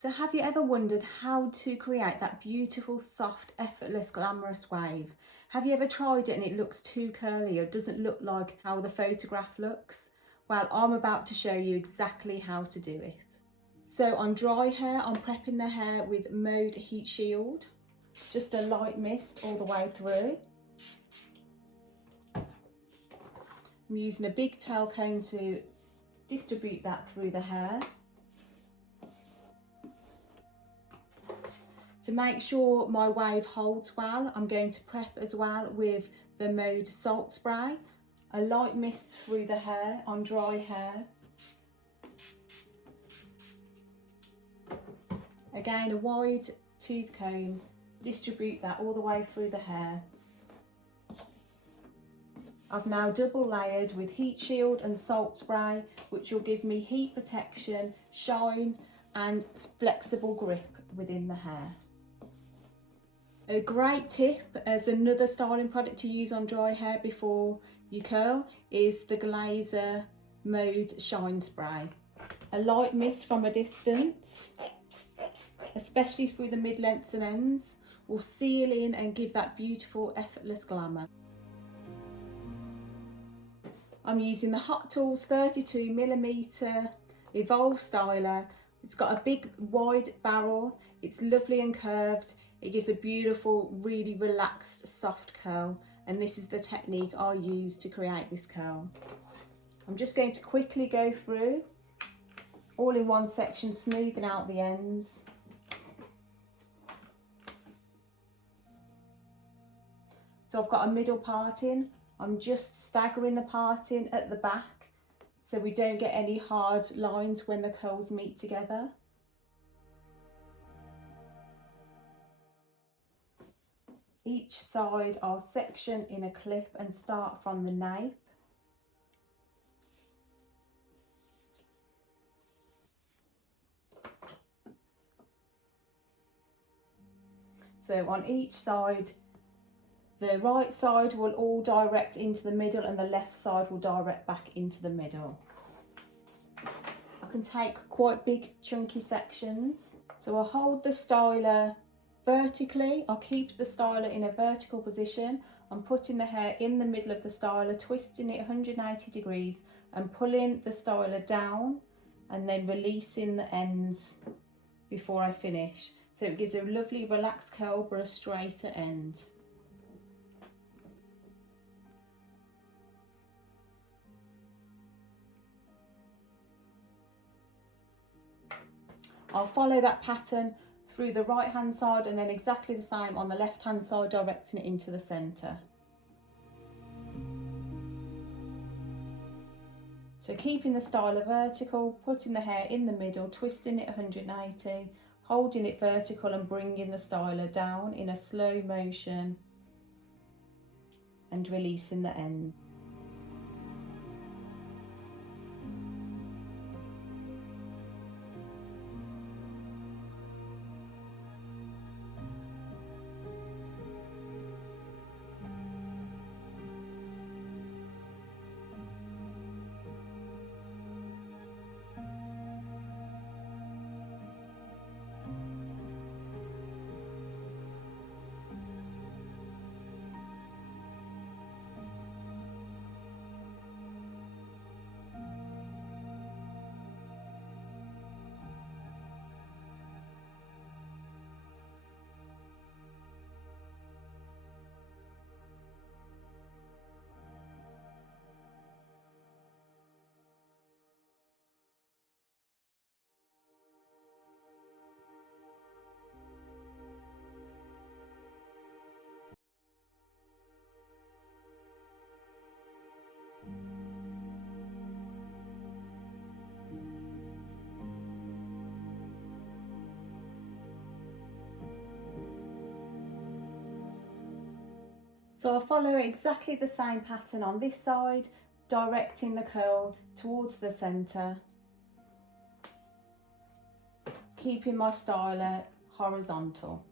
So have you ever wondered how to create that beautiful, soft, effortless, glamorous wave? Have you ever tried it and it looks too curly or doesn't look like how the photograph looks? Well, I'm about to show you exactly how to do it. So on dry hair, I'm prepping the hair with Mode Heat Shield. Just a light mist all the way through. I'm using a big tail comb to distribute that through the hair. To make sure my wave holds well, I'm going to prep as well with the Mode Salt Spray. A light mist through the hair on dry hair. Again, a wide tooth comb, distribute that all the way through the hair. I've now double layered with Heat Shield and Salt Spray, which will give me heat protection, shine and flexible grip within the hair. A great tip as another styling product to use on dry hair before you curl is the Glazer Mode Shine Spray. A light mist from a distance, especially through the mid-lengths and ends, will seal in and give that beautiful effortless glamour. I'm using the Hot Tools 32mm Evolve Styler. It's got a big wide barrel, it's lovely and curved. It gives a beautiful, really relaxed, soft curl, and this is the technique I use to create this curl. I'm just going to quickly go through, all in one section, smoothing out the ends. So I've got a middle parting. I'm just staggering the parting at the back so we don't get any hard lines when the curls meet together. Each side I'll section in a clip and start from the nape. So on each side, the right side will all direct into the middle and the left side will direct back into the middle. I can take quite big chunky sections. So I'll hold the styler vertically. I'll keep the styler in a vertical position. I'm putting the hair in the middle of the styler, twisting it 180 degrees and pulling the styler down and then releasing the ends before I finish. So it gives a lovely relaxed curl but a straighter end. I'll follow that pattern through the right hand side and then exactly the same on the left hand side, directing it into the centre. So keeping the styler vertical, putting the hair in the middle, twisting it 180, holding it vertical and bringing the styler down in a slow motion and releasing the ends. So I'll follow exactly the same pattern on this side, directing the curl towards the centre, keeping my styler horizontal.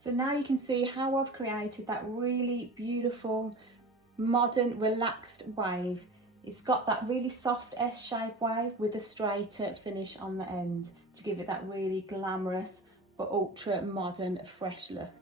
So now you can see how I've created that really beautiful, modern, relaxed wave. It's got that really soft S-shaped wave with a straighter finish on the end to give it that really glamorous but ultra modern, fresh look.